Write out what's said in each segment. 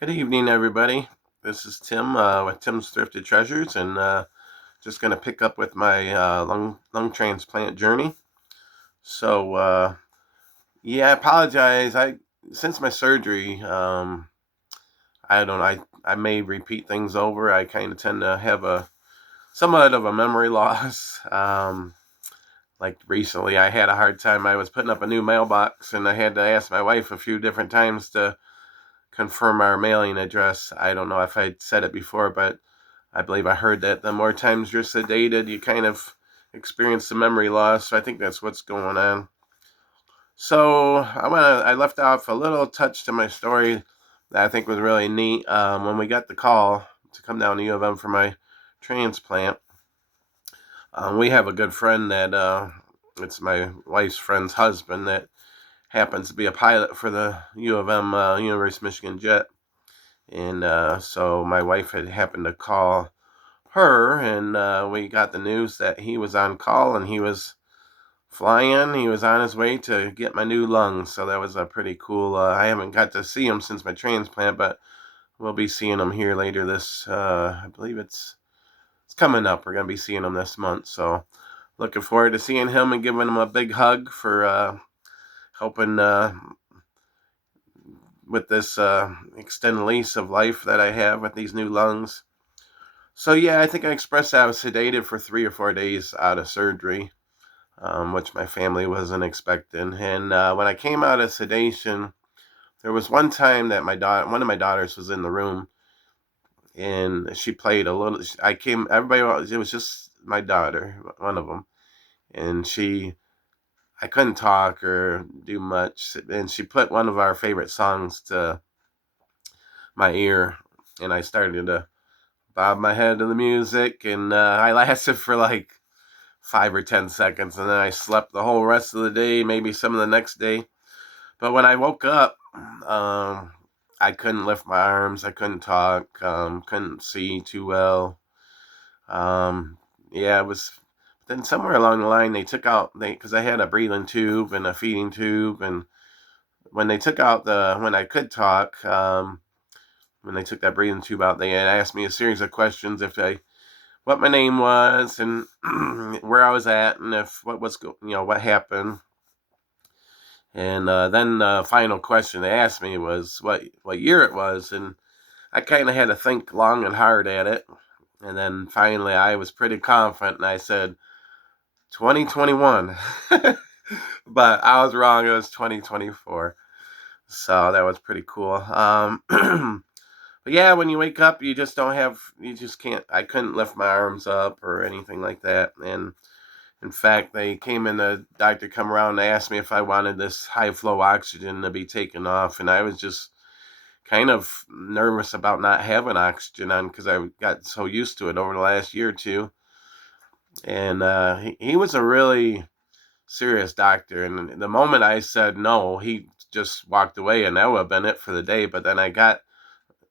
Good evening, everybody. This is Tim with Tim's Thrifted Treasures, and just going to pick up with my lung transplant journey. So, yeah, I apologize. I since my surgery, I don't know. I may repeat things over. I kind of tend to have a somewhat of a memory loss. Like recently, I had a hard time. I was putting up a new mailbox, and I had to ask my wife a few different times to confirm our mailing address. I don't know if I said it before, but I believe I heard that the more times you're sedated, you kind of experience the memory loss. So I think that's what's going on. So I left off a little touch to my story that I think was really neat. When we got the call to come down to U of M for my transplant, we have a good friend that it's my wife's friend's husband that happens to be a pilot for the U of M University of Michigan Jet. And so my wife had happened to call her, and we got the news that he was on call and he was flying. He was on his way to get my new lungs, so that was a pretty cool. I haven't got to see him since my transplant, but we'll be seeing him here later this. I believe it's coming up. We're gonna be seeing him this month, so looking forward to seeing him and giving him a big hug for helping with this extended lease of life that I have with these new lungs. So yeah, I think I expressed that I was sedated for 3 or 4 days out of surgery, which my family wasn't expecting. And when I came out of sedation, there was one time that one of my daughters was in the room, and she played a little. I came, everybody, it was just my daughter, one of them, and I couldn't talk or do much, and she put one of our favorite songs to my ear, and I started to bob my head to the music, and I lasted for like 5 or 10 seconds, and then I slept the whole rest of the day, maybe some of the next day. But when I woke up, I couldn't lift my arms, I couldn't talk, couldn't see too well. Yeah, it was. Then somewhere along the line, because I had a breathing tube and a feeding tube, and when they took out when I could talk, when they took that breathing tube out, they had asked me a series of questions what my name was and where I was at and if what happened. And then the final question they asked me was what year it was, and I kind of had to think long and hard at it. And then finally, I was pretty confident, and I said 2021, but I was wrong. It was 2024. So that was pretty cool. But yeah, when you wake up, you just can't. I couldn't lift my arms up or anything like that, and in fact, the doctor come around and asked me if I wanted this high flow oxygen to be taken off, and I was just kind of nervous about not having oxygen on because I got so used to it over the last year or two. And he was a really serious doctor, and the moment I said no, he just walked away, and that would have been it for the day. But then I got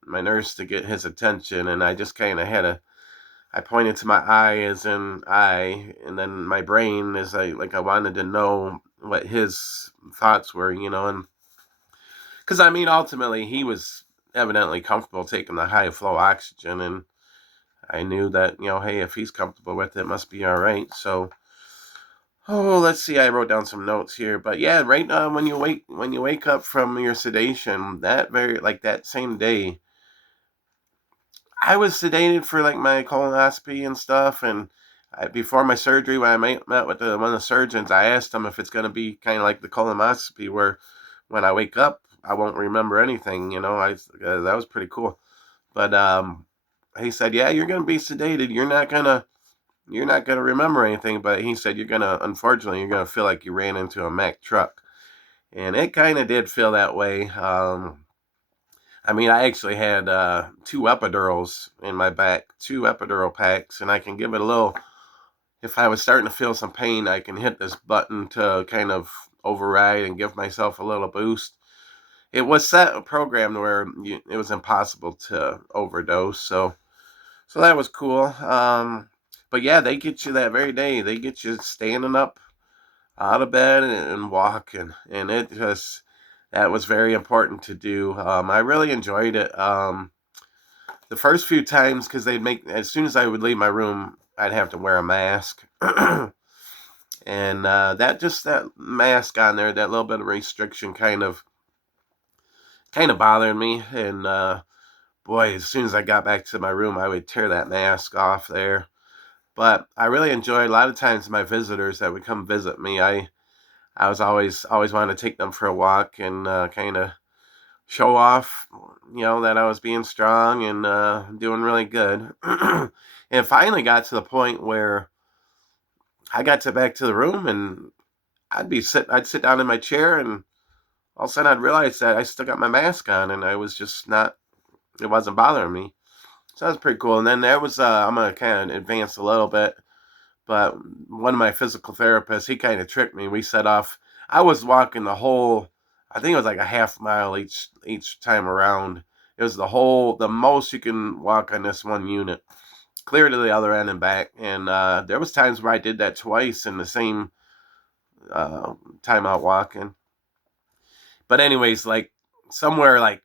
my nurse to get his attention, and I just kind of I pointed to my eye as in I, and then my brain is like I wanted to know what his thoughts were, and because I mean, ultimately, he was evidently comfortable taking the high flow oxygen, and I knew that, hey, if he's comfortable with it, it must be all right. So, oh, let's see, I wrote down some notes here, but yeah, right now when you wake up from your sedation, that same day, I was sedated for like my colonoscopy and stuff, and before my surgery, when I met with one of the surgeons, I asked him if it's going to be kind of like the colonoscopy, where when I wake up, I won't remember anything. That was pretty cool. But he said, "Yeah, you're going to be sedated. You're not gonna remember anything." But he said, unfortunately, you're gonna feel like you ran into a Mack truck, and it kind of did feel that way. I mean, I actually had two epidurals in my back, two epidural packs, and I can give it a little. If I was starting to feel some pain, I can hit this button to kind of override and give myself a little boost. It was programmed where it was impossible to overdose, so that was cool. But yeah, they get you that very day. They get you standing up out of bed and walking, and it just That was very important to do. I really enjoyed it. The first few times, because they'd make, as soon as I would leave my room, I'd have to wear a mask. And that mask on there, that little bit of restriction kind of bothered me. And boy, as soon as I got back to my room, I would tear that mask off there. But I really enjoyed a lot of times my visitors that would come visit me. I was always wanting to take them for a walk and kind of show off, that I was being strong and doing really good. And it finally got to the point where I got back to the room and I'd sit down in my chair and all of a sudden I'd realize that I still got my mask on and I was just not, it wasn't bothering me. So that was pretty cool. And then there was, I'm going to kind of advance a little bit, but one of my physical therapists, he kind of tricked me. We set off, I was walking the whole, I think it was like a half mile each time around. It was the most you can walk on this one unit, clear to the other end and back. And there was times where I did that twice in the same time out walking. But anyways, like somewhere like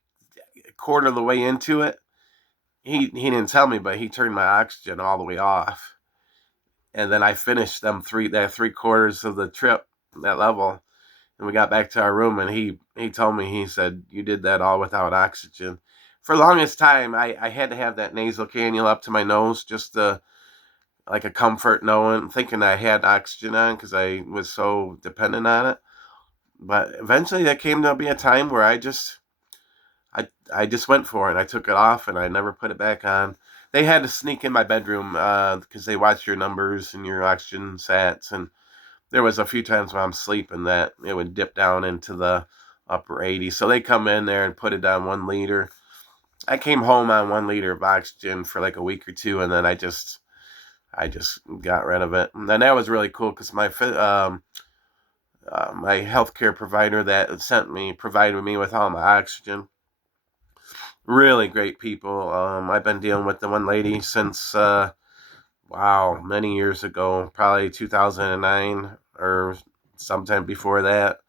a quarter of the way into it, he didn't tell me, but he turned my oxygen all the way off. And then I finished that 3/4 of the trip, that level, and we got back to our room, and he told me, he said, you did that all without oxygen. For the longest time, I had to have that nasal cannula up to my nose just to, like a comfort knowing, thinking I had oxygen on because I was so dependent on it. But eventually, there came to be a time where I just went for it. I took it off and I never put it back on. They had to sneak in my bedroom because they watch your numbers and your oxygen sats. And there was a few times when I'm sleeping that it would dip down into the upper 80s. So they come in there and put it down 1 liter. I came home on 1 liter of oxygen for like a week or two, and then I just got rid of it. And then that was really cool because my healthcare provider that provided me with all my oxygen. Really great people. I've been dealing with the one lady since wow, many years ago, probably 2009 or sometime before that.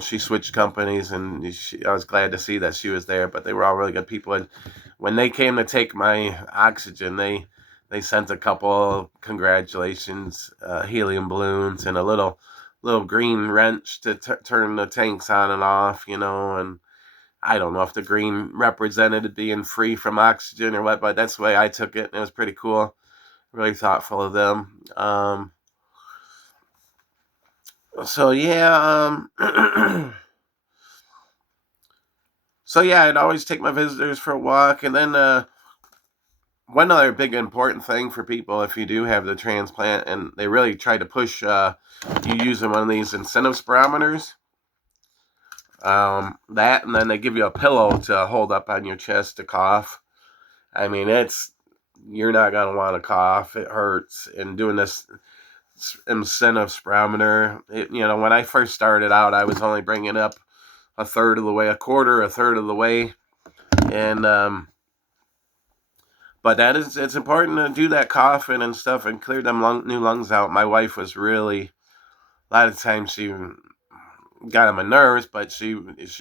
She switched companies, and I was glad to see that she was there. But they were all really good people. And when they came to take my oxygen, they sent a couple congratulations, helium balloons, and a little green wrench to turn the tanks on and off. And I don't know if the green represented being free from oxygen or what, but that's the way I took it. And it was pretty cool. Really thoughtful of them. So yeah, so yeah, I'd always take my visitors for a walk, and then one other big important thing for people if you do have the transplant, and they really try to push you using one of these incentive spirometers. That, and then they give you a pillow to hold up on your chest to cough. I mean, you're not gonna want to cough. It hurts, and doing this incentive spirometer. When I first started out, I was only bringing up a third of the way, a third of the way, and but it's important to do that coughing and stuff and clear them new lungs out. My wife was really, a lot of times she got on my nerves, but she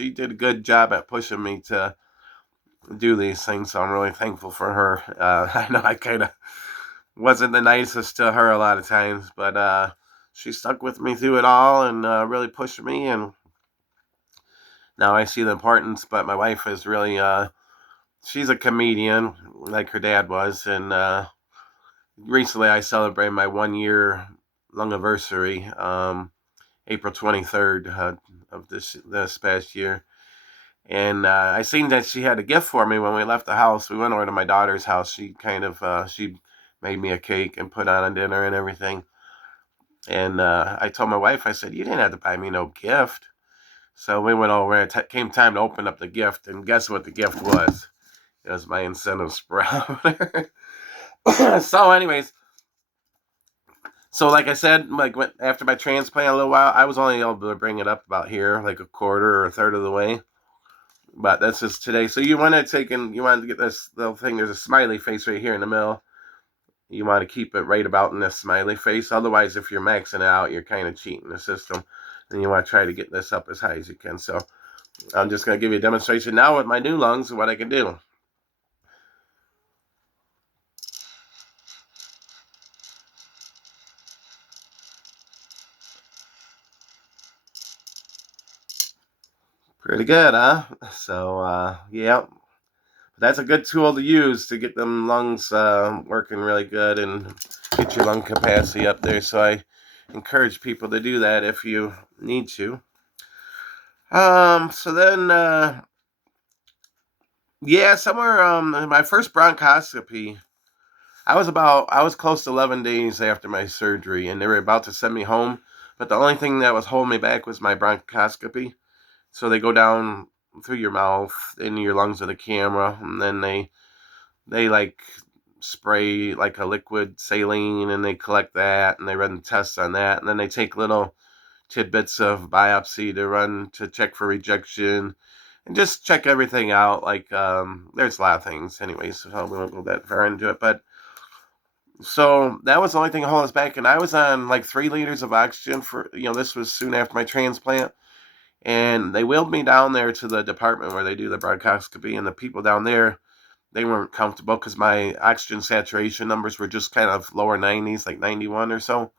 did a good job at pushing me to do these things. So I'm really thankful for her. I know I kind of wasn't the nicest to her a lot of times, but she stuck with me through it all and really pushed me. And now I see the importance. But my wife is really, she's a comedian like her dad was. And recently I celebrated my 1 year lung anniversary, April 23rd of this past year. And I seen that she had a gift for me when we left the house. We went over to my daughter's house. She kind of, she made me a cake and put on a dinner and everything. And I told my wife, I said, you didn't have to buy me no gift. So we went over and came time to open up the gift. And guess what the gift was? It was my incentive sprout. So anyways, so like I said, like after my transplant a little while, I was only able to bring it up about here, like a quarter or a third of the way. But that's just today. So you want to get this little thing. There's a smiley face right here in the middle. You want to keep it right about in this smiley face. Otherwise, if you're maxing it out, you're kind of cheating the system. And you want to try to get this up as high as you can. So I'm just going to give you a demonstration now with my new lungs of what I can do. Pretty good, huh? So, yeah, that's a good tool to use to get them lungs working really good and get your lung capacity up there. So I encourage people to do that if you need to. So then, yeah, somewhere my first bronchoscopy, I was close to 11 days after my surgery, and they were about to send me home. But the only thing that was holding me back was my bronchoscopy. So they go down through your mouth into your lungs with a camera, and then they like spray like a liquid saline, and they collect that, and they run tests on that, and then they take little tidbits of biopsy to run to check for rejection and just check everything out. Like there's a lot of things, anyways, so we won't go that far into it, but. So that was the only thing holding us back, and I was on like 3 liters of oxygen for this was soon after my transplant, and they wheeled me down there to the department where they do the bronchoscopy, and the people down there, they weren't comfortable because my oxygen saturation numbers were just kind of lower 90s, like 91 or so,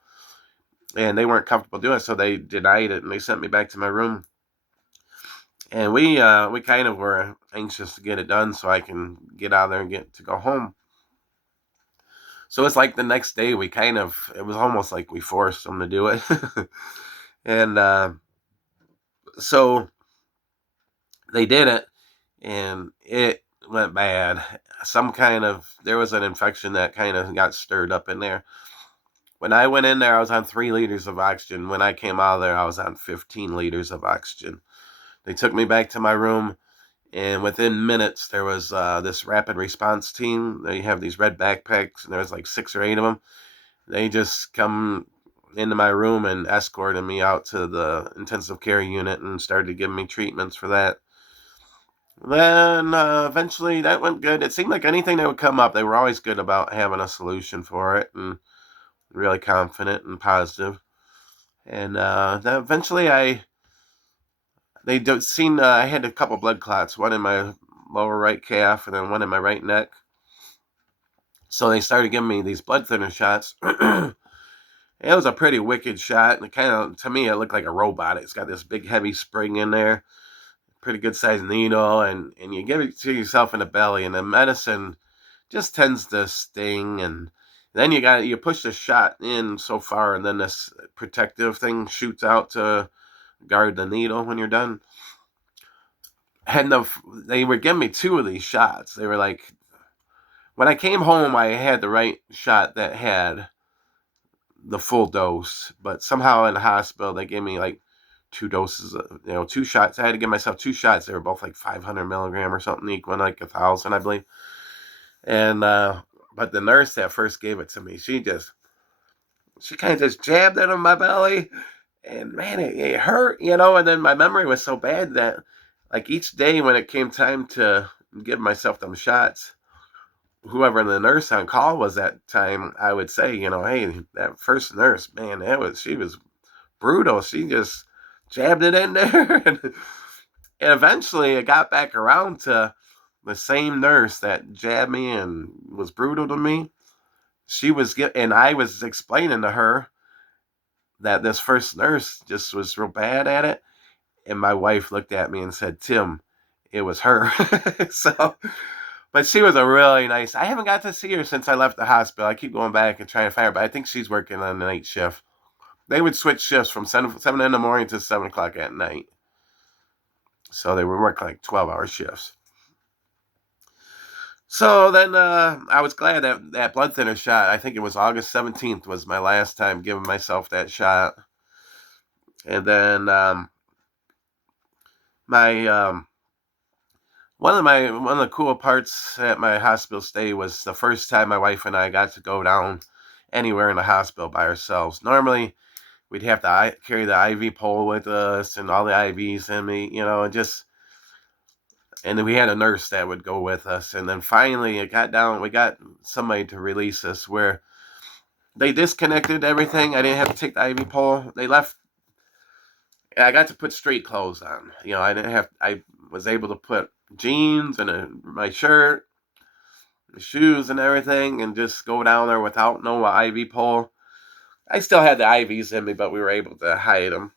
and they weren't comfortable doing it, so they denied it, and they sent me back to my room, and we kind of were anxious to get it done so I can get out of there and get to go home. So it's like the next day it was almost like we forced them to do it. And so they did it, and it went bad. There was an infection that kind of got stirred up in there. When I went in there, I was on 3 liters of oxygen. When I came out of there, I was on 15 liters of oxygen. They took me back to my room, and within minutes, there was this rapid response team. They have these red backpacks, and there was like 6 or 8 of them. They just come into my room and escorted me out to the intensive care unit and started giving me treatments for that. Then eventually that went good. It seemed like anything that would come up, they were always good about having a solution for it and really confident and positive. And then eventually I had a couple blood clots, one in my lower right calf and then one in my right neck. So they started giving me these blood thinner shots. It was a pretty wicked shot, and to me, it looked like a robot. It's got this big, heavy spring in there, pretty good sized needle, and you give it to yourself in the belly, and the medicine just tends to sting, and then you push the shot in so far, and then this protective thing shoots out to guard the needle when you're done. And they were giving me 2 of these shots. They were like, when I came home, I had the right shot that had the full dose, but somehow in the hospital they gave me like 2 doses, 2 shots. I had to give myself 2 shots. They were both like 500 milligram or something, equal like 1,000, I believe. And but the nurse that first gave it to me, she kind of just jabbed it in my belly, and man, it hurt, And then my memory was so bad that like each day when it came time to give myself them shots, whoever the nurse on call was that time, I would say, hey, that first nurse, man, she was brutal. She just jabbed it in there, and eventually it got back around to the same nurse that jabbed me and was brutal to me. And I was explaining to her that this first nurse just was real bad at it, and my wife looked at me and said, "Tim, it was her." So. But she was a really nice. I haven't got to see her since I left the hospital. I keep going back and trying to find her, but I think she's working on the night shift. They would switch shifts from 7 in the morning to 7 o'clock at night. So they were working like 12-hour shifts. So then I was glad that blood thinner shot, I think it was August 17th, was my last time giving myself that shot. And then my one of the cool parts at my hospital stay was the first time my wife and I got to go down anywhere in the hospital by ourselves. Normally, we'd have to carry the IV pole with us and all the IVs in me, and then we had a nurse that would go with us. And then finally, we got somebody to release us where they disconnected everything. I didn't have to take the IV pole. They left And I got to put street clothes on. I was able to put jeans and my shirt, shoes and everything, and just go down there without no IV pole. I still had the IVs in me, but we were able to hide them.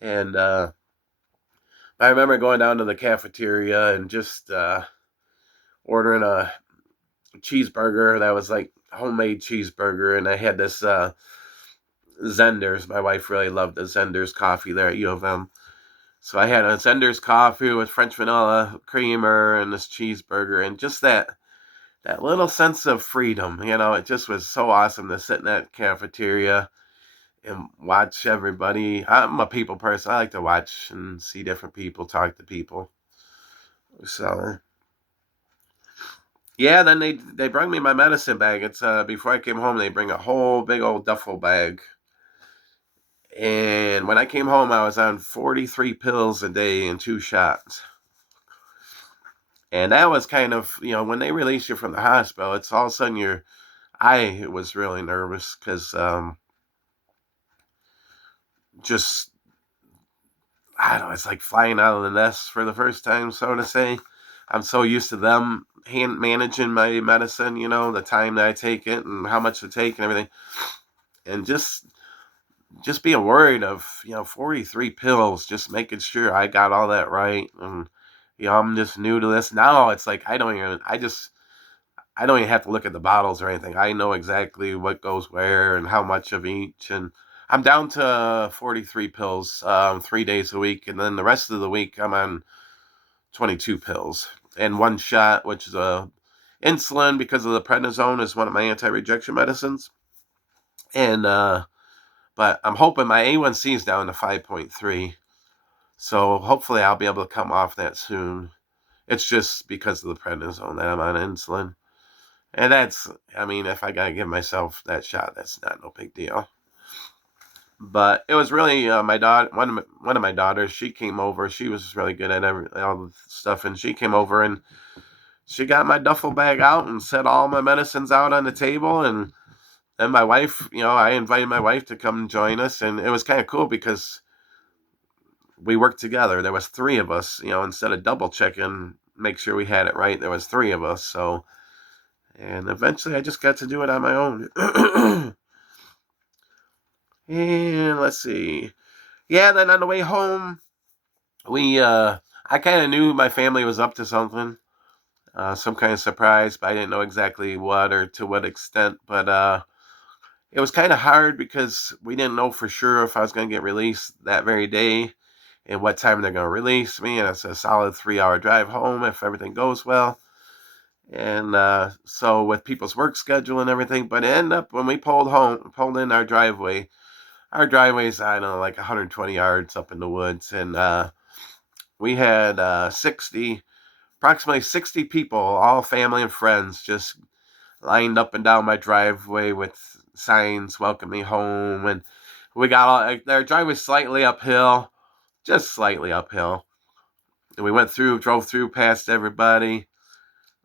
And I remember going down to the cafeteria and just ordering a cheeseburger that was like homemade cheeseburger, and I had this Zenders. My wife really loved the Zenders coffee there at U of M. So I had a Zenders coffee with French vanilla creamer and this cheeseburger, and just that little sense of freedom. It just was so awesome to sit in that cafeteria and watch everybody. I'm a people person. I like to watch and see different people, talk to people. So yeah, then they brought me my medicine bag. It's before I came home, they bring a whole big old duffel bag. And when I came home, I was on 43 pills a day and 2 shots. And that was kind of, when they release you from the hospital, it's all of a sudden I was really nervous because just, I don't know, it's like flying out of the nest for the first time, so to say. I'm so used to them hand managing my medicine, the time that I take it and how much to take and everything. And just being worried of 43 pills, just making sure I got all that right. And I'm just new to this now. It's like I don't even have to look at the bottles or anything. I know exactly what goes where and how much of each. And I'm down to 43 pills 3 days a week, and then the rest of the week I'm on 22 pills and 1 shot, which is a insulin because of the prednisone is one of my anti-rejection medicines. And but I'm hoping my A1C is down to 5.3. So hopefully I'll be able to come off that soon. It's just because of the prednisone that I'm on insulin. And I mean, if I gotta give myself that shot, that's not no big deal. But it was really my daughter, one of my daughters. She came over. She was really good at all the stuff, and she came over and she got my duffel bag out and set all my medicines out on the table. And my wife, I invited my wife to come join us, and it was kind of cool because we worked together. There was 3 of us, instead of double checking, make sure we had it right. There was 3 of us, so. And eventually I just got to do it on my own. And let's see. Yeah, then on the way home, I kind of knew my family was up to something. Some kind of surprise, but I didn't know exactly what or to what extent. But it was kind of hard because we didn't know for sure if I was going to get released that very day and what time they're going to release me. And it's a solid 3-hour drive home if everything goes well. And so with people's work schedule and everything, but it ended up when we pulled in our driveway's, I don't know, like 120 yards up in the woods. And we had approximately 60 people, all family and friends, just lined up and down my driveway with signs welcome me home. And we got their driveway slightly uphill, just slightly uphill. And we drove through past everybody.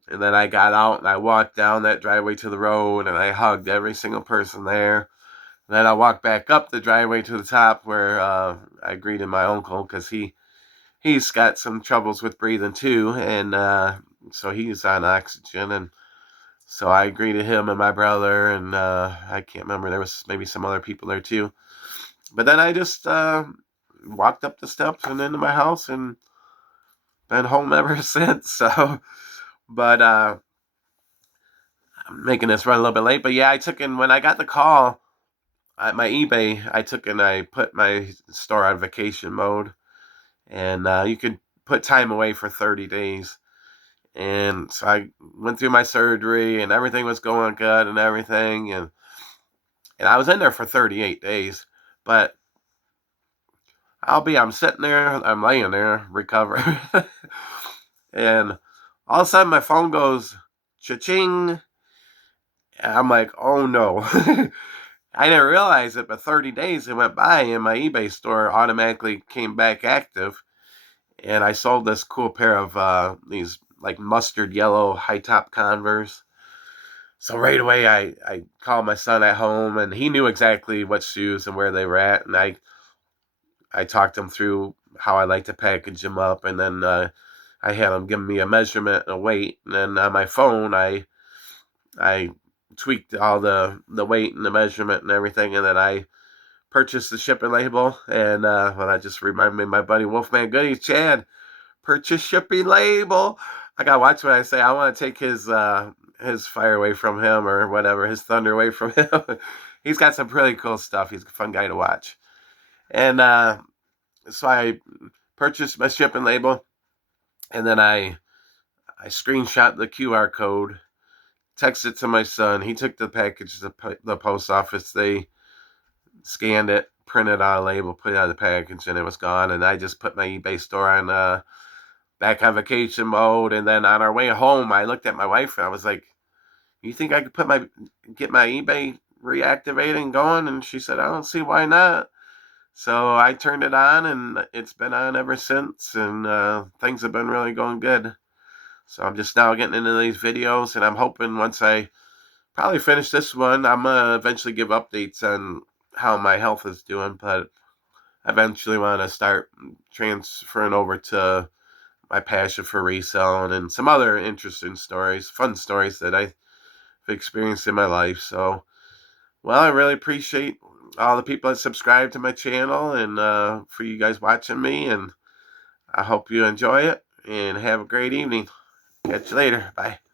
And then I got out and I walked down that driveway to the road and I hugged every single person there. And then I walked back up the driveway to the top where I greeted my uncle because he's got some troubles with breathing too, and so he's on oxygen. And so I greeted him and my brother, and I can't remember, there was maybe some other people there too. But then I just walked up the steps and into my house and been home ever since. So, but I'm making this run a little bit late. But yeah, I took in when I got the call at my eBay. I put my store on vacation mode, and you could put time away for 30 days. And so I went through my surgery, and everything was going good and everything, and I was in there for 38 days. But I'm sitting there, I'm laying there recovering, and all of a sudden my phone goes cha-ching. I'm like, oh no. I didn't realize it, but 30 days it went by and my eBay store automatically came back active. And I sold this cool pair of these like mustard yellow high top Converse. So right away I called my son at home and he knew exactly what shoes and where they were at. And I I talked them through how I like to package them up, and then I had them give me a measurement and a weight, and then on my phone I tweaked all the weight and the measurement and everything, and then I purchased the shipping label. And well, that just reminded me of my buddy Wolfman Goody, Chad. Purchase shipping label. I gotta watch what I say. I want to take his fire away from him, or whatever, his thunder away from him. He's got some really cool stuff. He's a fun guy to watch. And so I purchased my shipping label, and then I screenshot the QR code, texted it to my son. He took the package to the post office. They scanned it, printed out a label, put it on the package, and it was gone. And I just put my eBay store on back on vacation mode. And then on our way home, I looked at my wife and I was like, "You think I could get my eBay reactivated and going?" And she said, "I don't see why not." So I turned it on, and it's been on ever since, and things have been really going good. So I'm just now getting into these videos, and I'm hoping once I probably finish this one, I'm going to eventually give updates on how my health is doing, but I eventually want to start transferring over to my passion for reselling and some other interesting stories, fun stories that I've experienced in my life. So, well, I really appreciate all the people that subscribe to my channel, and for you guys watching me, and I hope you enjoy it and have a great evening. Catch you later. Bye.